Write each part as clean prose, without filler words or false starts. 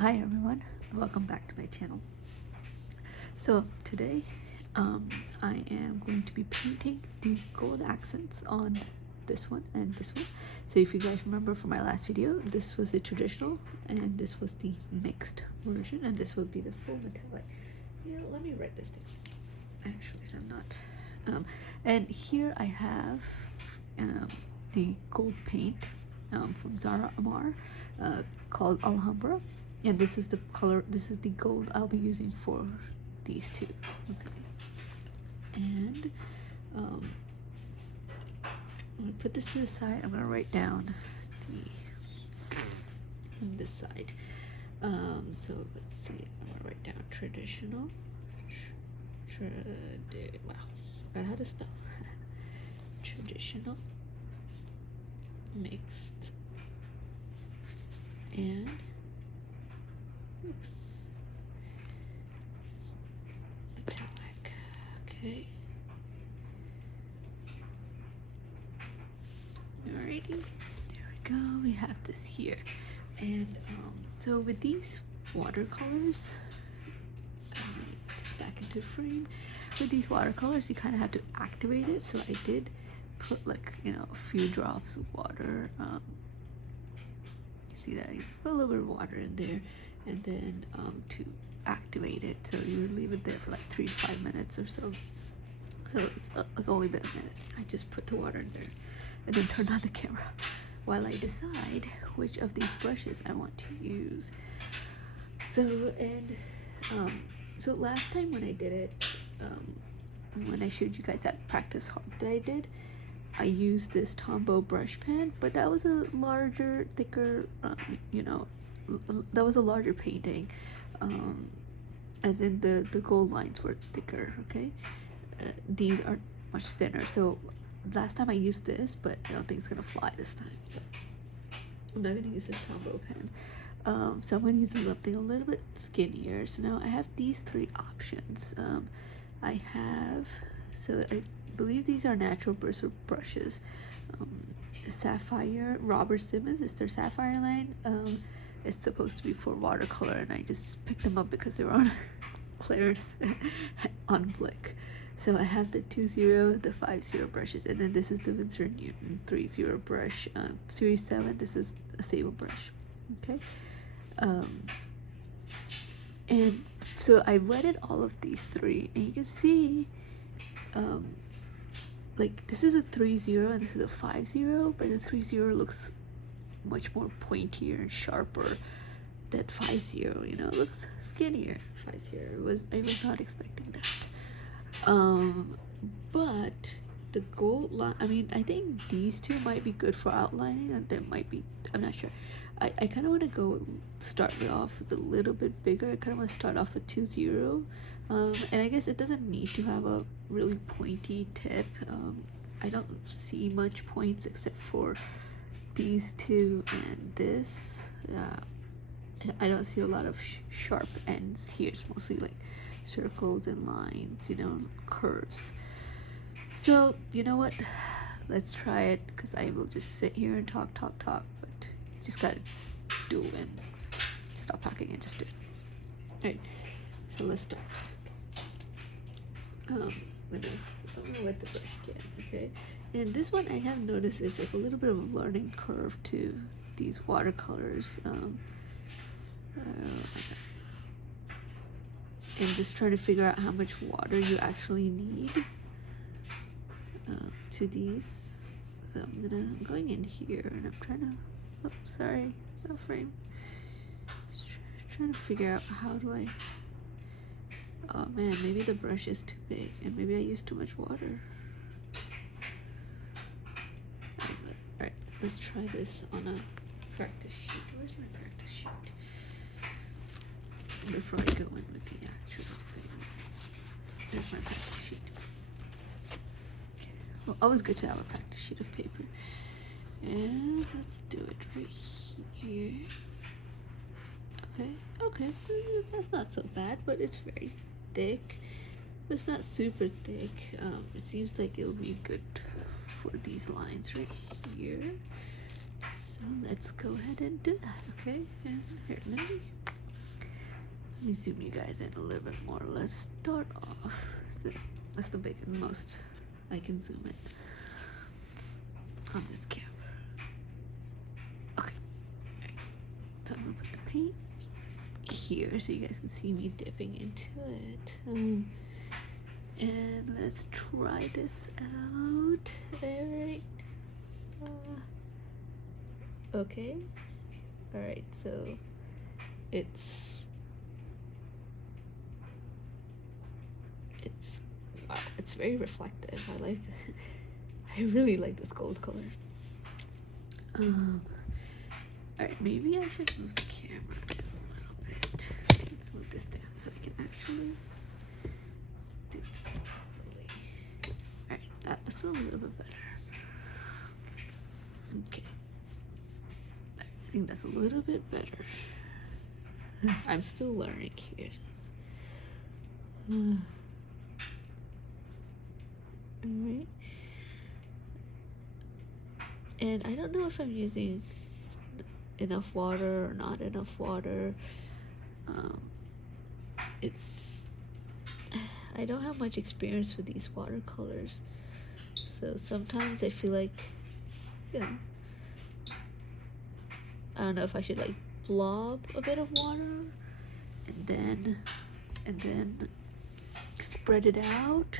Hi everyone, welcome back to my channel. So today I am going to be painting the gold accents on this one and this one. So if you guys remember from my last video, this was the traditional and this was the mixed version, and this will be the full metallic. Yeah, let me write this down actually, so I'm not and here I have the gold paint from Zara Amar called Alhambra, and this is the color, this is the gold I'll be using for these two. Okay, and I'm gonna put this to the side. I'm gonna write down the on this side. So let's see, I'm gonna write down traditional wow, forgot how to spell traditional, mixed, and metallic. Okay, alrighty, there we go. We have this here, and so with these watercolors, this back into frame. With these watercolors, you kind of have to activate it. So I did put, like, you know, a few drops of water. You see that? You put a little bit of water in there, and then to activate it, so you would leave it there for like 3 to 5 minutes or so. So it's only been a minute. I just put the water in there and then turned on the camera while I decide which of these brushes I want to use. So, and so last time when I did it, when I showed you guys that practice hop that I did, I used this Tombow brush pen, but that was a larger, thicker, you know, that was a larger painting, as in the gold lines were thicker. Okay, these are much thinner. So last time I used this, but I don't think it's gonna fly this time, so I'm not gonna use this Tombow pen. So I'm gonna use something a little bit skinnier. So now I have these 3 options. I have, so I believe these are natural bristle brushes. Sapphire, Robert Simmons is their sapphire line. It's supposed to be for watercolor, and I just picked them up because they were on Claire's on Blick. So I have the 2-0, the 5-0 brushes, and then this is the Winsor Newton 3-0 brush, series 7. This is a sable brush. Okay, and so I wetted all of these 3, and you can see like this is a 3-0 and this is a 5-0, but the 3-0 looks much more pointier and sharper than 5-0. You know, it looks skinnier. 5-0 I was not expecting that. But the gold line, I mean, I think these 2 might be good for outlining, and there might be, I'm not sure. I kind of want to start off with a little bit bigger. I kind of want to start off with 2-0, and I guess it doesn't need to have a really pointy tip. I don't see much points except for these 2 and this. I don't see a lot of sharp ends here. It's mostly like circles and lines, you know, curves. So you know what, let's try it, because I will just sit here and talk, but you just gotta do it and stop talking and just do it. Alright, so let's start. I'm gonna wet the brush again. Okay, and this one I have noticed is like a little bit of a learning curve to these watercolors, and just trying to figure out how much water you actually need to these. So I'm going in here, and I'm trying to, oh sorry, it's off frame. Just trying to figure out how do I, oh man, maybe the brush is too big and maybe I used too much water. Alright, let's try this on a practice sheet. Where's my practice sheet? Before I go in with the actual thing. There's my practice sheet. Well, always good to have a practice sheet of paper. And let's do it right here. Okay, that's not so bad, but it's very thick. But it's not super thick. It seems like it'll be good for these lines right here. So let's go ahead and do that, okay? And here, let me Let me zoom you guys in a little bit more. Let's start off. That's the biggest, most I can zoom in on this camera. Okay. Right. So I'm gonna put the paint here so you guys can see me dipping into it. And let's try this out. Alright. Okay. Alright, so wow, it's very reflective. I like I really like this gold color. Alright, maybe I should move the camera a little bit. Let's move this down so I can actually do this properly. Alright, that's a little bit better. Okay. I think that's a little bit better. I'm still learning here. Alright. And I don't know if I'm using enough water or not enough water. I don't have much experience with these watercolors, so sometimes I feel like, you know, I don't know if I should like blob a bit of water and then spread it out,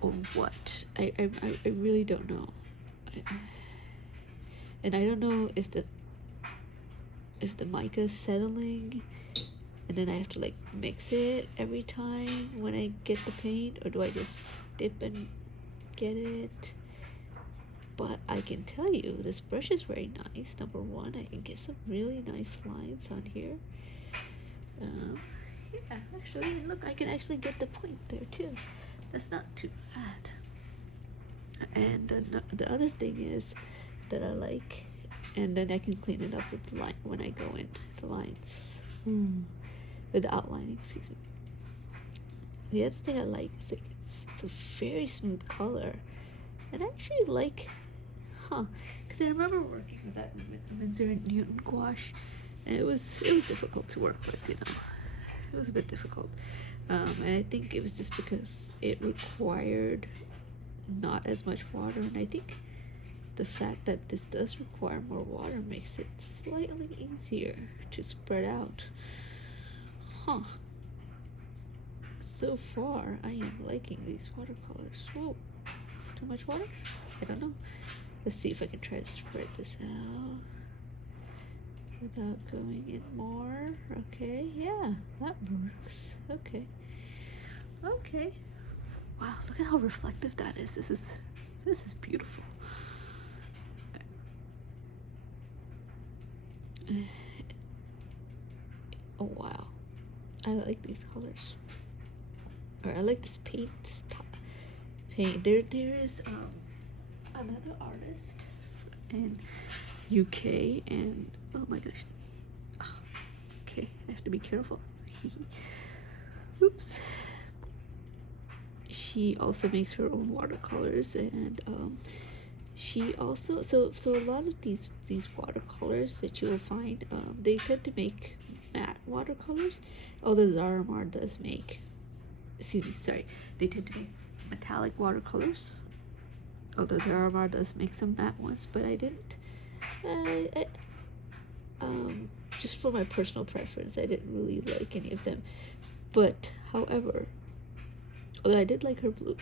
or what. I really don't know. And I don't know if the mica is settling and then I have to like mix it every time when I get the paint, or do I just dip and get it. But I can tell you this brush is very nice. Number one, I can get some really nice lines on here. Yeah, actually, look, I can actually get the point there too. That's not too bad. And the other thing is that I like, and then I can clean it up with the line when I go in the lines, with the outlining. Excuse me. The other thing I like is like it's a very smooth color, and I actually like, because I remember working with that Winsor and Newton gouache, and it was difficult to work with. You know, it was a bit difficult, and I think it was just because it required not as much water, and I think the fact that this does require more water makes it slightly easier to spread out. So far I am liking these watercolors. Whoa, too much water? I don't know. Let's see if I can try to spread this out without going in more. Okay, yeah, that works. Okay. Wow, look at how reflective that is. This is beautiful. Oh wow, I like these colors. Or I like this paint. There is another artist in UK, and oh my gosh. Okay, I have to be careful. Oops. She also makes her own watercolors, and she also so a lot of these watercolors that you will find, they tend to make matte watercolors, although Zaramar does make, they tend to make metallic watercolors, although Zaramar does make some matte ones, but I didn't, just for my personal preference, I didn't really like any of them. But however, although I did like her blue,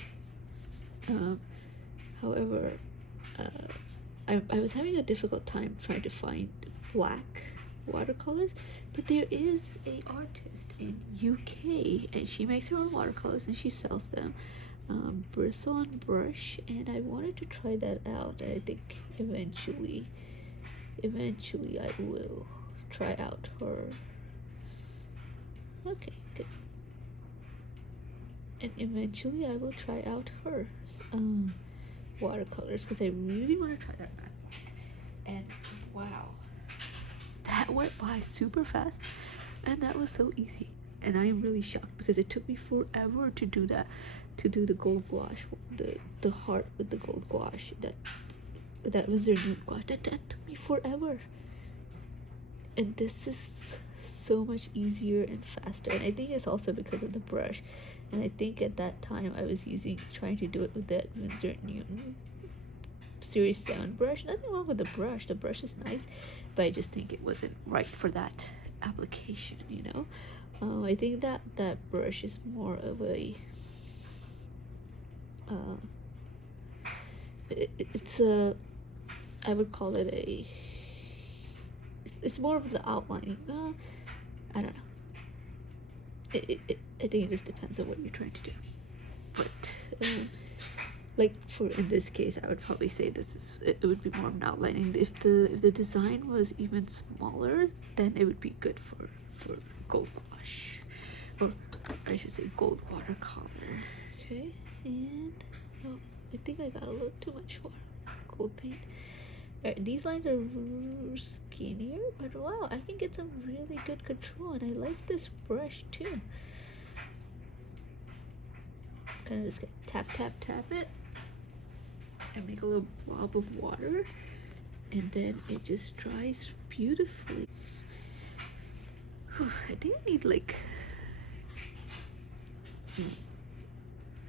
I was having a difficult time trying to find black watercolors, but there is a artist in UK, and she makes her own watercolors and she sells them, Bristle and Brush, and I wanted to try that out, and I think eventually I will try out her. Okay, good. And eventually I will try out her watercolors, because I really want to try that back. And wow, that went by super fast, and that was so easy, and I am really shocked because it took me forever to do that, to do the gold gouache, the heart with the gold gouache, that was their new gouache. That took me forever, and this is so much easier and faster. And I think it's also because of the brush. And I think at that time I was trying to do it with that Winsor Newton Series 7 brush. Nothing wrong with the brush. The brush is nice, but I just think it wasn't right for that application, you know. I think that brush is more of a it's a, I would call it a, it's more of the outlining. I don't know. I think it just depends on what you're trying to do. But like in this case, I would probably say it would be more of an outlining. If the design was even smaller, then it would be good for gold gouache, or I should say gold watercolor. Okay, and I think I got a little too much for gold paint. Alright, these lines are skinnier, but wow, I can get some really good control, and I like this brush too. Kind of just tap it and make a little blob of water, and then it just dries beautifully. I think I need like I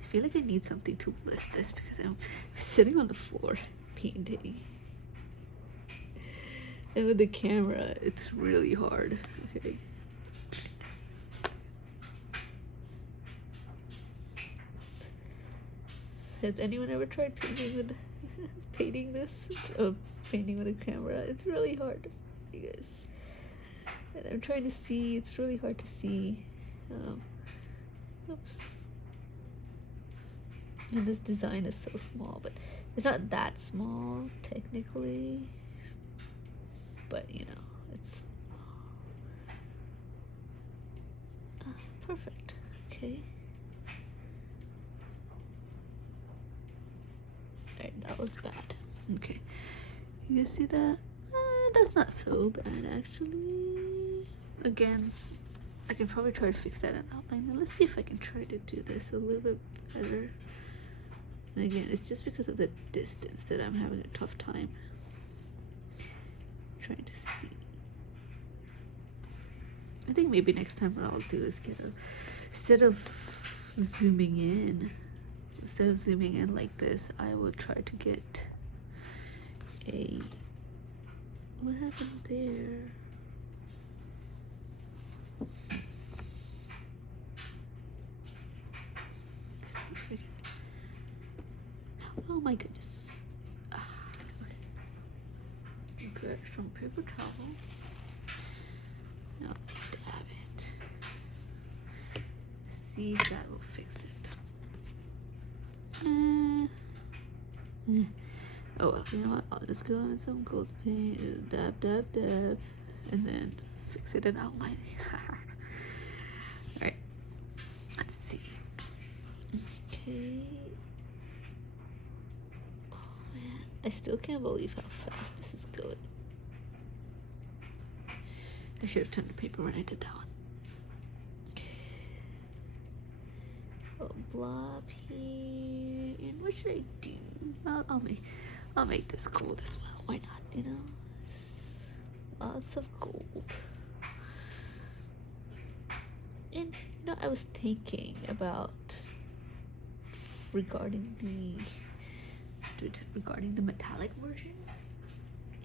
feel like I need something to lift this because I'm sitting on the floor painting, and with the camera it's really hard. Okay, has anyone ever tried painting with painting this? Painting with a camera? It's really hard, you guys. And I'm trying to see. It's really hard to see. Oops. And this design is so small, but it's not that small technically. But you know, it's small. Perfect. Okay. Alright, that was bad. Okay. You guys see that? That's not so bad actually. Again, I can probably try to fix that in outline. Now let's see if I can try to do this a little bit better. And again, it's just because of the distance that I'm having a tough time trying to see. I think maybe next time what I'll do is instead of zooming in like this, I will try to get a, what happened there? Let's see if I can, oh my goodness. Okay. Good, from paper towel. Now dab it. See if that will fix it. Oh well, you know what? I'll just go in some gold paint, dab, and then fix it in outlining. Alright, let's see. Okay. Oh man, I still can't believe how fast this is going. I should have turned the paper when I did that one. A little blob here. And what should I do? Well, I'll make this gold as well. Why not? You know, just lots of gold. And you know, I was thinking about regarding the metallic version,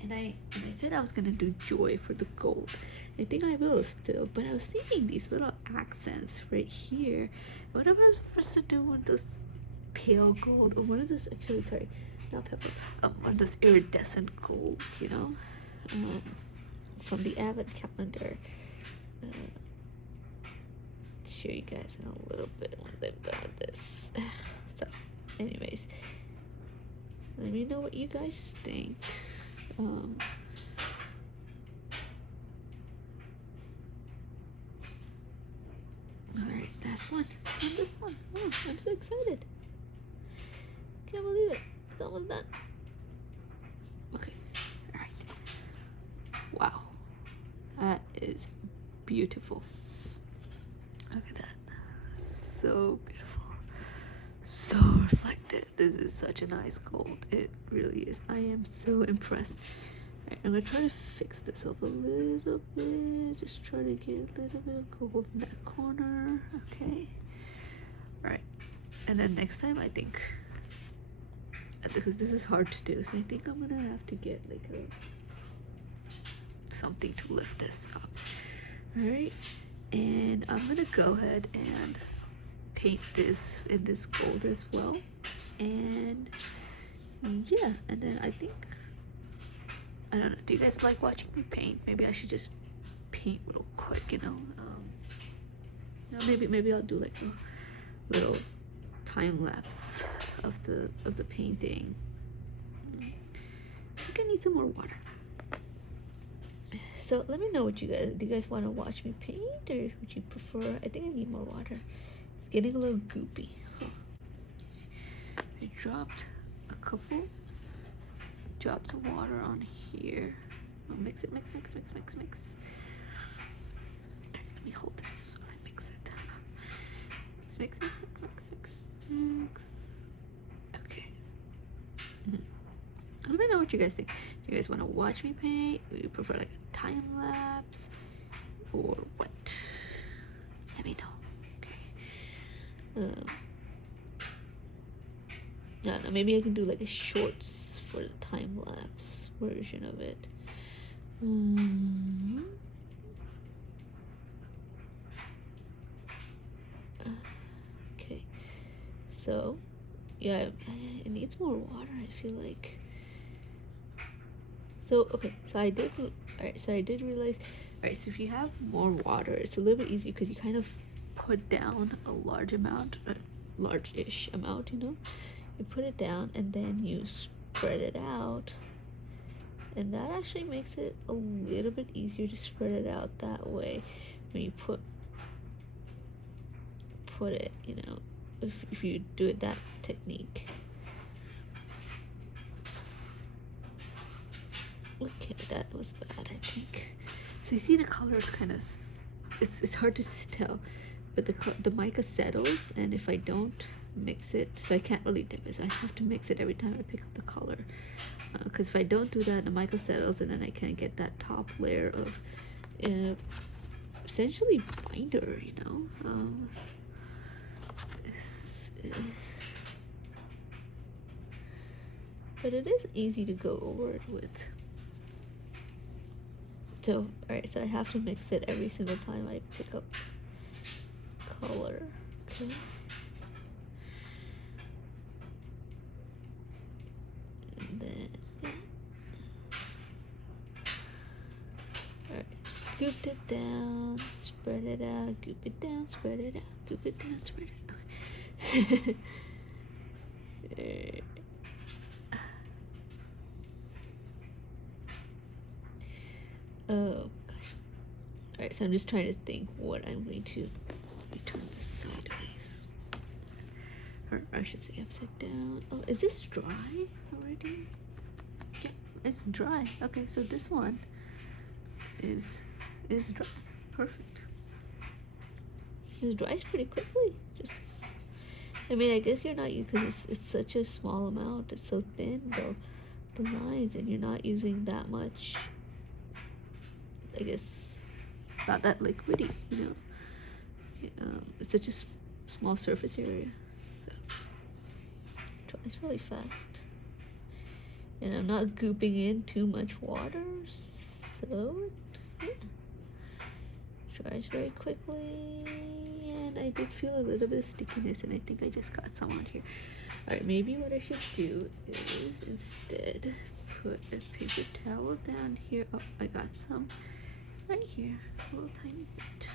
and I said I was gonna do joy for the gold. I think I will still, but I was thinking these little accents right here. What am I supposed to do with those pale gold, or one of those, actually, sorry, not pale gold, one of those iridescent golds, you know, from the Advent calendar. Show you guys in a little bit once I'm done with this. So, anyways, let me know what you guys think. Alright, last one. And this one. Oh, I'm so excited. Can't believe it. It's almost done. Okay. Alright. Wow. That is beautiful. Look at that. So beautiful. So reflective. This is such a nice gold. It really is. I am so impressed. I'm gonna try to fix this up a little bit. Just try to get a little bit of gold in that corner. Okay. Alright. And then next time I think, because this is hard to do, so I think I'm gonna have to get like something to lift this up. Alright. And I'm gonna go ahead and paint this in this gold as well. And yeah, and then I think, I don't know, do you guys like watching me paint? Maybe I should just paint real quick, you know? Maybe I'll do like a little time lapse of the painting. I think I need some more water. So let me know what do you guys want to watch me paint, or would you prefer? I think I need more water. It's getting a little goopy. Huh. I dropped a couple drops of water on here. I'll mix it, mix. Let me hold this while I mix it. Mix. Okay. Let me know what you guys think. Do you guys want to watch me paint? Would you prefer like a time lapse, or what? Let me know. Okay. I don't know. Maybe I can do like a shorts for the time lapse version of it. Okay. So, yeah, it needs more water. I feel like. So okay, so I did realize, alright, so if you have more water, it's a little bit easier because you kind of put down a large-ish amount, you know? You put it down and then you spread it out, and that actually makes it a little bit easier to spread it out that way when you put it, you know, if you do it that technique. Okay, that was bad, I think. So you see the color is kind of, it's hard to tell, but the mica settles, and if I don't mix it, so I can't really dip it, so I have to mix it every time I pick up the color, because if I don't do that, the mica settles, and then I can't get that top layer of essentially binder, you know. But it is easy to go over it with. So, alright, so I have to mix it every single time I pick up color. Okay. And then, alright, scooped it down, spread it out, goop it down, spread it out, goop it down, spread it out. Oh gosh. Alright, so I'm just trying to think what I'm going to turn this sideways. Or I should say upside down. Oh, is this dry already? Yeah, it's dry. Okay, so this one is dry. Perfect. It dries pretty quickly. Just, I mean, I guess you're not, because it's such a small amount. It's so thin, the lines, and you're not using that much. I guess not that liquidy, you know. It's such a small surface area, so it's really fast, and I'm not gooping in too much water, so yeah, dries very quickly. And I did feel a little bit of stickiness, and I think I just got some on here. All right, maybe what I should do is instead put a paper towel down here. Oh, I got some right here, a little tiny bit.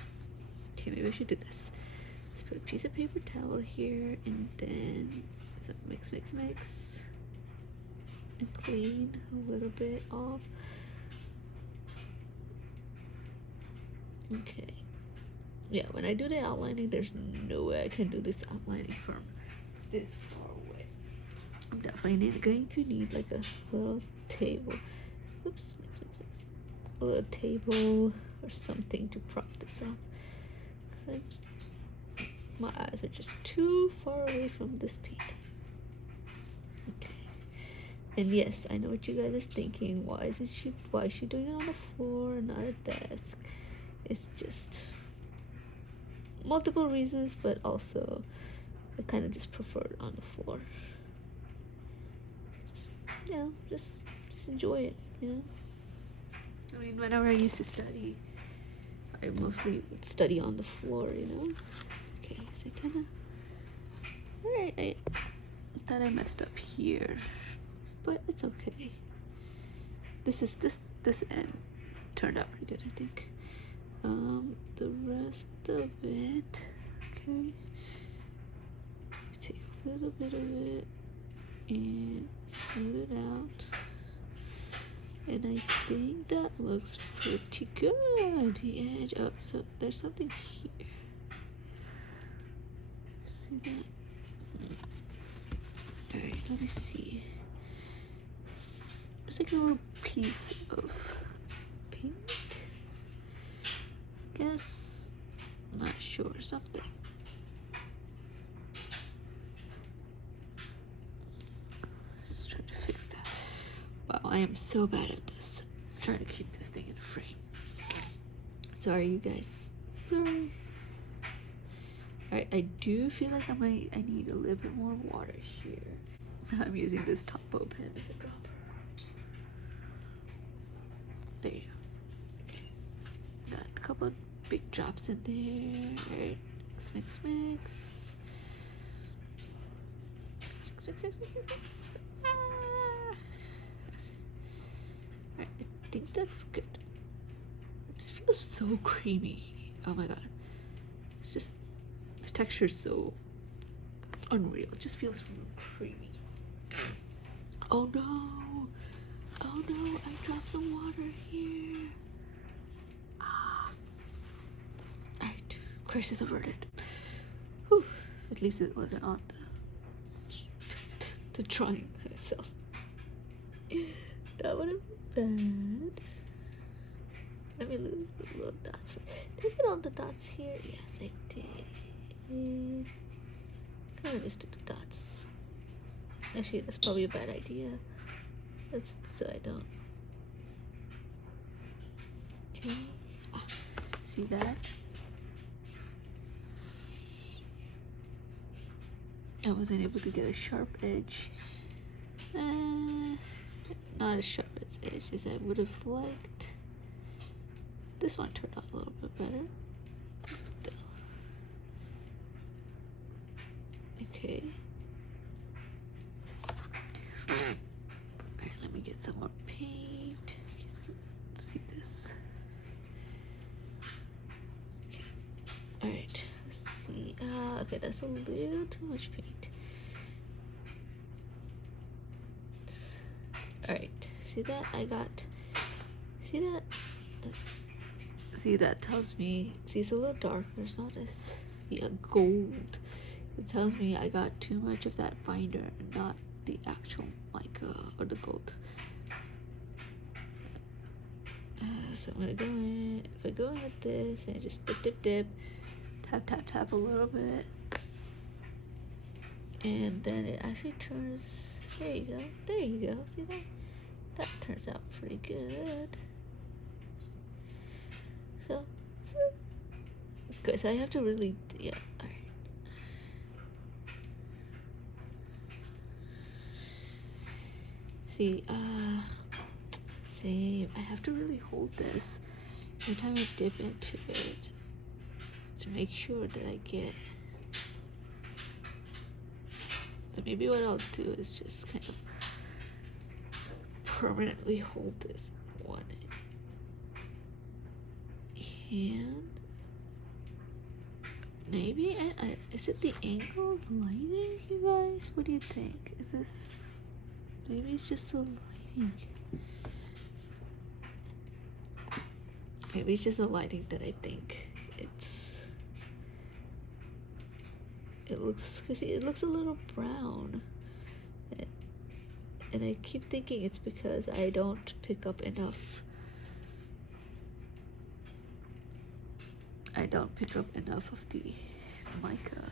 Okay, maybe I should do this. Let's put a piece of paper towel here, and then mix, and clean a little bit off. Okay. Yeah, when I do the outlining, there's no way I can do this outlining from this far away. I'm definitely going to need like a little table. Oops, mix. A little table or something to prop this up, because my eyes are just too far away from this painting. Okay, And yes, I know what you guys are thinking. Why is she doing it on the floor and not a desk? It's just multiple reasons, but also I kind of just prefer it on the floor. Just, you know, just enjoy it, you know. I mean, whenever I used to study, I mostly would study on the floor, you know. Okay, so I kind of, alright, I thought I messed up here, but it's okay. This end turned out pretty good, I think. The rest of it, okay. Take a little bit of it and smooth it out. And I think that looks pretty good. The edge up. So there's something here. See that? Alright, let me see. It's like a little piece of paint. I guess. I'm not sure. Something. Let's try to fix that. Wow, I am so bad at this. I'm trying to keep this thing in frame. Sorry, you guys. Sorry. Alright, I do feel like I need a little bit more water here. I'm using this Topo pen as a dropper. There you go. Okay. Got a couple of big drops in there. Alright, mix. Mix. Alright, I think that's good. This feels so creamy. Oh my god. It's just, the texture is so unreal. It just feels creamy. Oh no! Oh no, I dropped some water here. Alright, crisis averted. Whew. At least it wasn't on the drawing itself. That would have been bad. Let me lose the little dots. Did I get all the dots here? Yes, I did. Kind of just do the dots. Actually, that's probably a bad idea. That's so I don't. Okay. Ah, see that? I wasn't able to get a sharp edge. Not as sharp edge as I would have liked. This one turned out a little bit better. Still. Okay. Alright, let me get some more paint. Let's see this. Okay. Alright, let's see. Okay, that's a little too much paint. Alright, see that? See that? See, that tells me, see, it's a little darker, it's not as, yeah, gold. It tells me I got too much of that binder and not the actual mica or the gold. So I'm gonna go in, if I go in with this and just dip, tap a little bit. And then it actually turns, there you go, see that? That turns out pretty good. So good. So I have to really, yeah. All right. See, same. I have to really hold this every time I dip into it to make sure that I get. So maybe what I'll do is just kind of permanently hold this one hand. Maybe is it the angle of lighting, you guys? What do you think? Is this, maybe it's just the lighting. Maybe it's just the lighting that I think it looks a little brown. And I keep thinking it's because I don't pick up enough. Of the mica.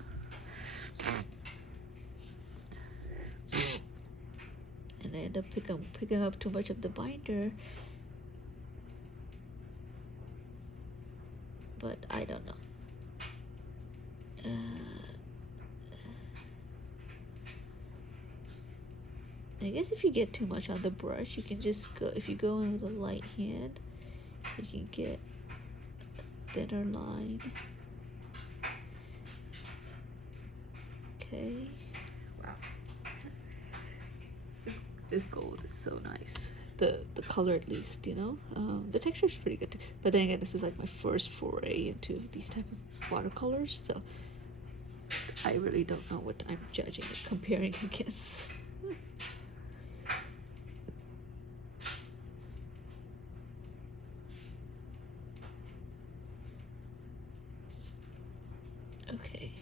And I end up picking up too much of the binder. But I don't know. I guess if you get too much on the brush, you can just go, if you go in with a light hand, you can get a thinner line. Okay. Wow. This gold is so nice. The color, at least, you know. The texture is pretty good too. But then again, this is like my first foray into these type of watercolors, so I really don't know what I'm judging and comparing against. Okay.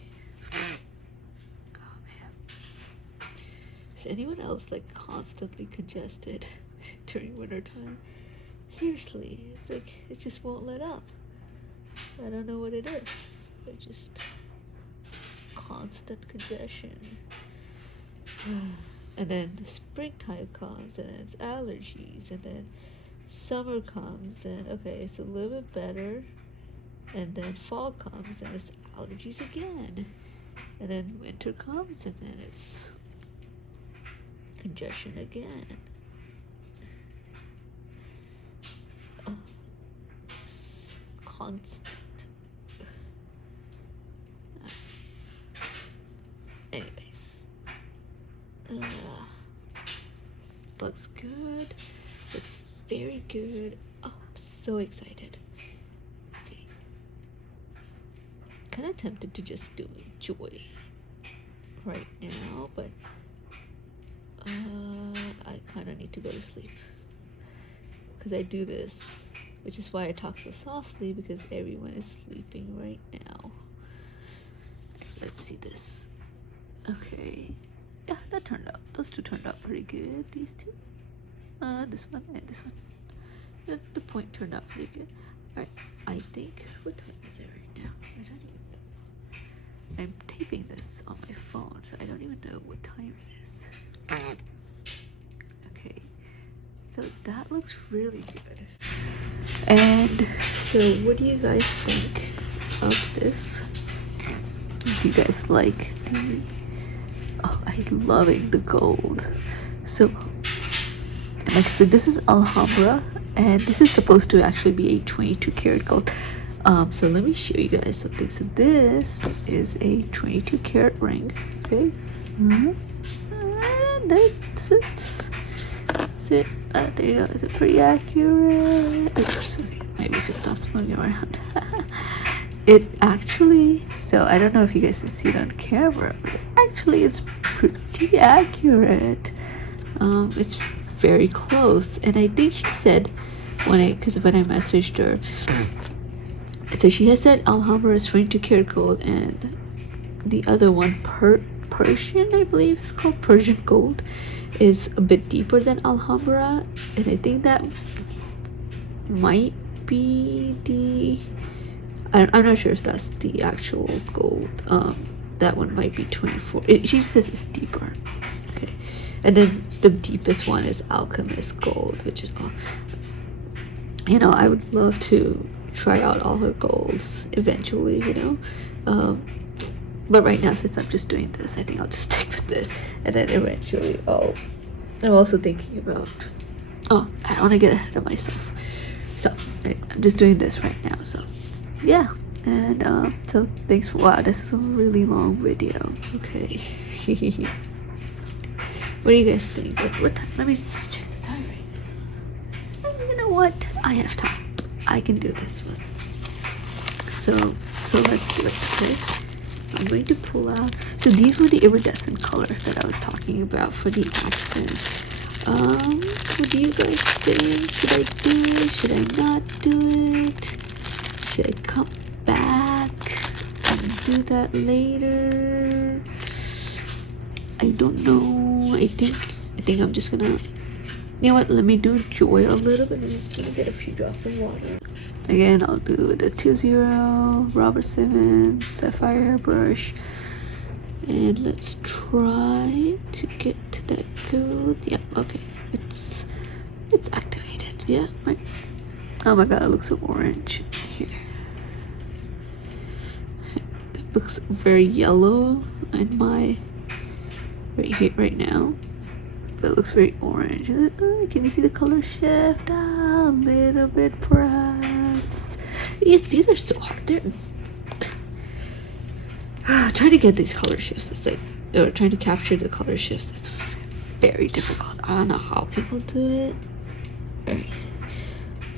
Oh man. Is anyone else like constantly congested during winter time? Seriously, it's like it just won't let up. I don't know what it is, but just constant congestion. And then the springtime comes, and then it's allergies, and then summer comes, and okay, it's a little bit better. And then fall comes, and it's allergies again. And then winter comes, and then it's congestion again. Oh, it's constant. Anyways, looks good. Looks very good. Oh, I'm so excited. Kind of tempted to just do Joy right now, but I kind of need to go to sleep because I do this, which is why I talk so softly, because everyone is sleeping right now. Let's see this. Okay, yeah, that turned out, those two turned out pretty good. These two, this one and this one, the point turned out pretty good. All right, I think, what time is it right now? I don't even know. I'm taping this on my phone, so I don't even know what time it is. Okay, so that looks really good. And so what do you guys think of this? Do you guys like the, oh, I'm loving the gold. So like I said, this is Alhambra, and this is supposed to actually be a 22 karat gold. So let me show you guys something. So this is a 22 karat ring. Okay, and that's it. There you go. Is it pretty accurate? Oops, maybe if it stops moving around. It actually, so I don't know if you guys can see it on camera, but actually it's pretty accurate. It's very close, and I think she said when I messaged her, so she has said Alhambra is 22 karat gold, and the other one, Persian, I believe it's called Persian gold, is a bit deeper than Alhambra, and I think that might be the, I'm not sure if that's the actual gold. That one might be 24. She says it's deeper. Okay, and then the deepest one is Alchemist gold, which is all. You know, I would love to try out all her golds eventually. You know, but right now, since I'm just doing this, I think I'll just stick with this, and then eventually, I'm also thinking about. Oh, I don't want to get ahead of myself, so I'm just doing this right now. So. Yeah, and so thanks for, wow, this is a really long video. Okay. What do you guys think? What time? Let me just check the time right now. You know what? I have time. I can do this one. So let's do it. Okay, I'm going to pull out. So these were the iridescent colors that I was talking about for the accents. What do you guys think? Should I do it? Should I not do it? Should I come back and do that later? I don't know. I think I'm just gonna, you know what, let me do Joy a little bit. I'm just gonna get a few drops of water. Again, I'll do the 2-0 Robert Simmons Sapphire brush, and let's try to get to that gold. Yep, okay, it's activated. Yeah, right. Oh my god, it looks so orange here. It looks very yellow in my right here right now, but it looks very orange. Can you see the color shift? A little bit, perhaps. Yes, these are so hard. They're trying to get these color shifts. It's like, or trying to capture the color shifts. It's very difficult. I don't know how people do it.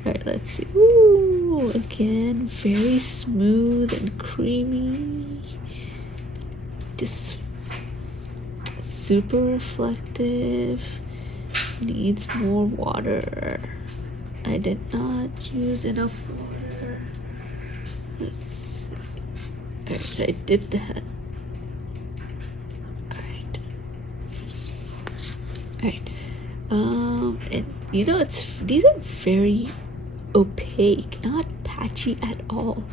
Alright, let's see. Ooh, again, very smooth and creamy. Just super reflective. Needs more water. I did not use enough water. Let's see. Alright, I dipped the head. Alright. And you know, these are very opaque, not patchy at all.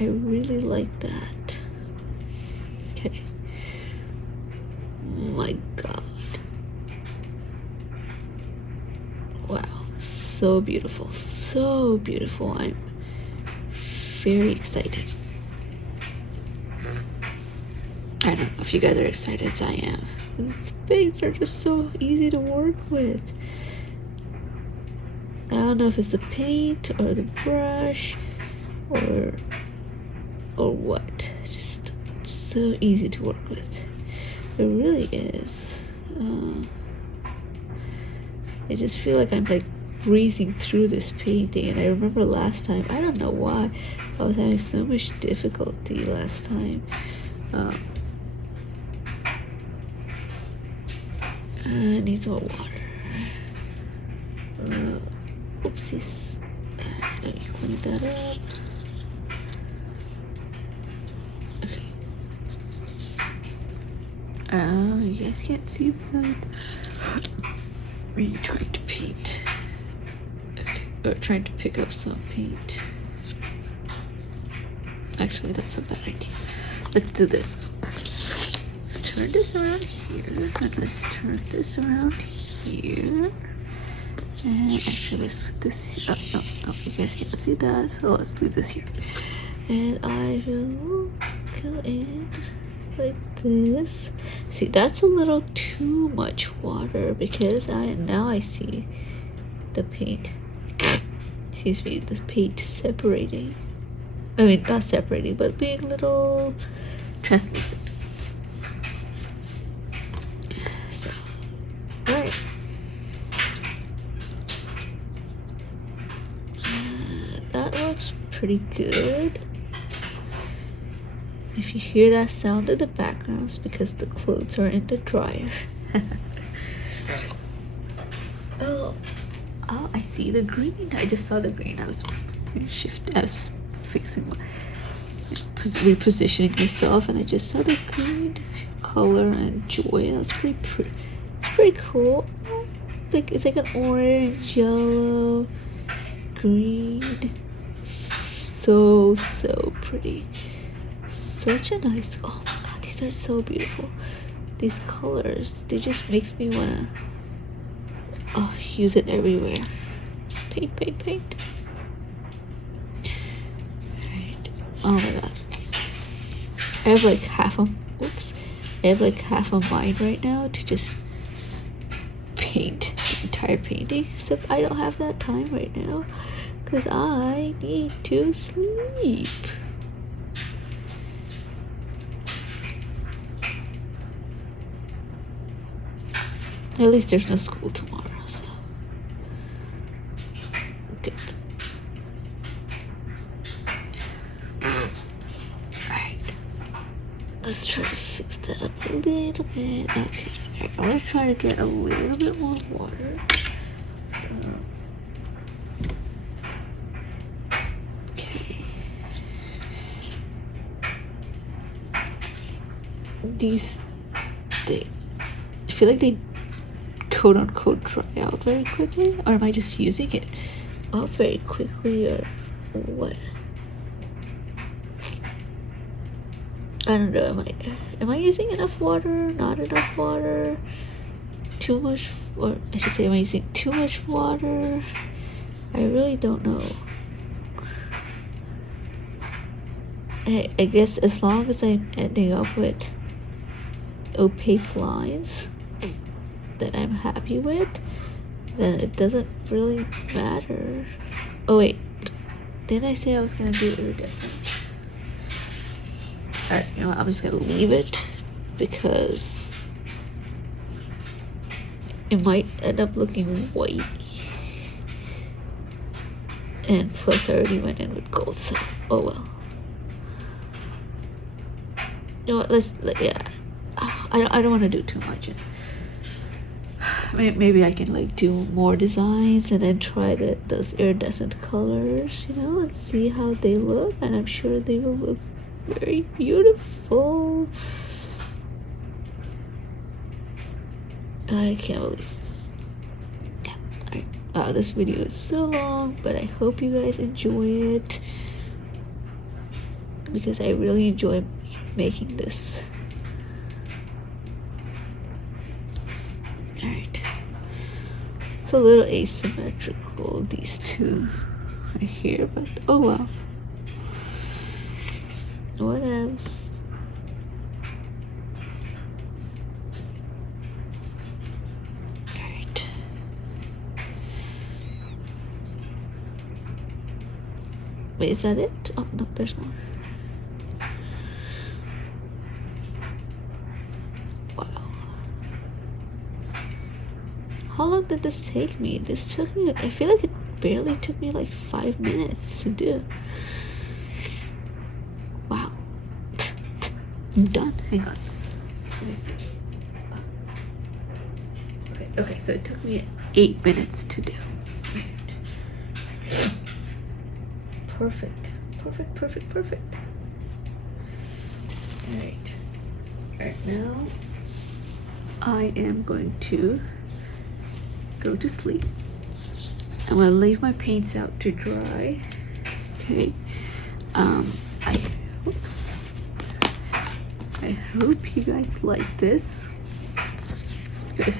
I really like that. Okay. Oh my god. Wow. So beautiful. So beautiful. I'm very excited. I don't know if you guys are excited as I am. These paints are just so easy to work with. I don't know if it's the paint or the brush or what. Just so easy to work with. It really is. I just feel like I'm like breezing through this painting, and I remember last time, I don't know why, I was having so much difficulty last time. Needs more water. Oopsies. Let me clean that up. Okay. You guys can't see that. Are you trying to paint? Okay. Or trying to pick up some paint. Actually, that's a bad idea. Let's do this. Let's turn this around here, and let's turn this around here. And actually, let's put this here. Oh, no, you guys can't see that, so let's do this here. And I will go in like this. See, that's a little too much water because now I see the paint. Excuse me, the paint separating. I mean, not separating, but being a little translucent. So, right. That looks pretty good. If you hear that sound in the background, it's because the clothes are in the dryer. Oh, I see the green. I just saw the green. I was fixing repositioning myself, and I just saw the green color and joy. That's pretty pretty. It's pretty cool. Like it's like an orange, yellow, green. So pretty. Such a nice. Oh my god, these are so beautiful. These colors, they just makes me wanna use it everywhere. Just paint, paint, paint. Alright. Oh my god. I have like half a mind right now to just paint the entire painting, except I don't have that time right now because I need to sleep. At least there's no school tomorrow, so good. Alright. Let's try to fix that up a little bit. Okay. I'm gonna try to get a little bit more water. Okay. These, I feel like they quote unquote dry out very quickly, or am I just using it up very quickly, or what? I don't know. Am I using enough water? Not enough water? too much, or I should say, am I using too much water? I really don't know. I guess as long as I'm ending up with opaque lines that I'm happy with, then it doesn't really matter. Oh wait, didn't I say I was gonna do iridescent? Alright, you know what, I'm just gonna leave it because it might end up looking white. And plus I already went in with gold, so oh well. You know what, yeah. I don't want to do too much. Maybe I can like do more designs and then try those iridescent colors, you know, and see how they look. And I'm sure they will look very beautiful. I can't believe. Yeah. Alright. Wow, this video is so long, but I hope you guys enjoy it because I really enjoy making this. Alright. It's a little asymmetrical, these two right here, but oh well. What else? Alright. Wait, is that it? Oh no, there's more. How long did this take me? This took me, I feel like it barely took me like 5 minutes to do. Wow. I'm done. Hang on. Let me see. Okay, so it took me 8 minutes to do. Perfect. Perfect, perfect, perfect. Alright. Alright, now I am going to go to sleep. I'm gonna leave my paints out to dry. Okay. I hope you guys like this. You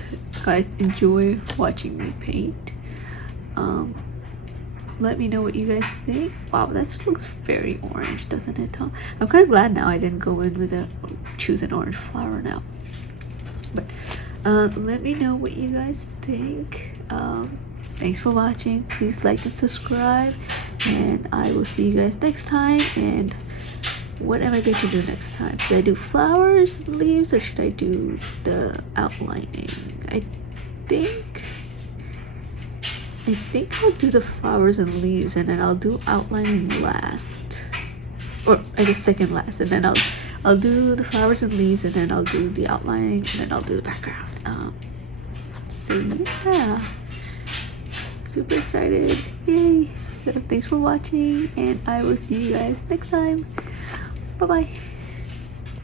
guys enjoy watching me paint. Let me know what you guys think. Wow, that looks very orange, doesn't it, Tom? I'm kind of glad now I didn't go in with choose an orange flower now. But let me know what you guys think. Thanks for watching. Please like and subscribe, and I will see you guys next time. And what am I going to do next time? Should I do flowers and leaves, or should I do the outlining? I think I'll do the flowers and leaves, and then I'll do outlining last, or I guess second last, and then I'll do the flowers and leaves, and then I'll do the outlining, and then I'll do the background. So yeah, super excited, yay! So thanks for watching, and I will see you guys next time. Bye bye.